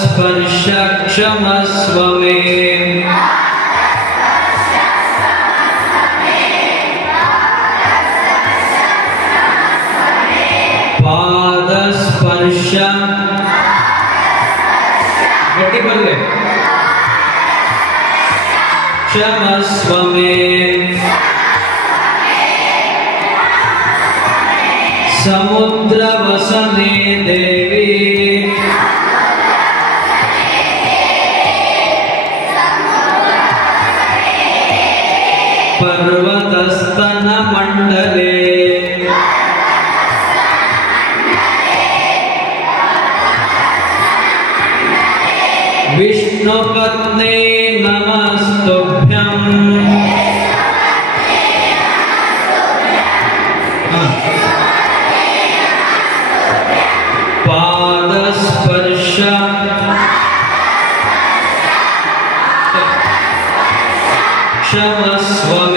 पादस्पर्श क्षमस्व मे पादस्पर्श गट्टी बोलिए क्षमस्व मे समुद्रवसने देवी पर्वतस्तनमण्डले विष्णुपत्ने नमस्तुभ्यं पादस्पर्श क्षमस्व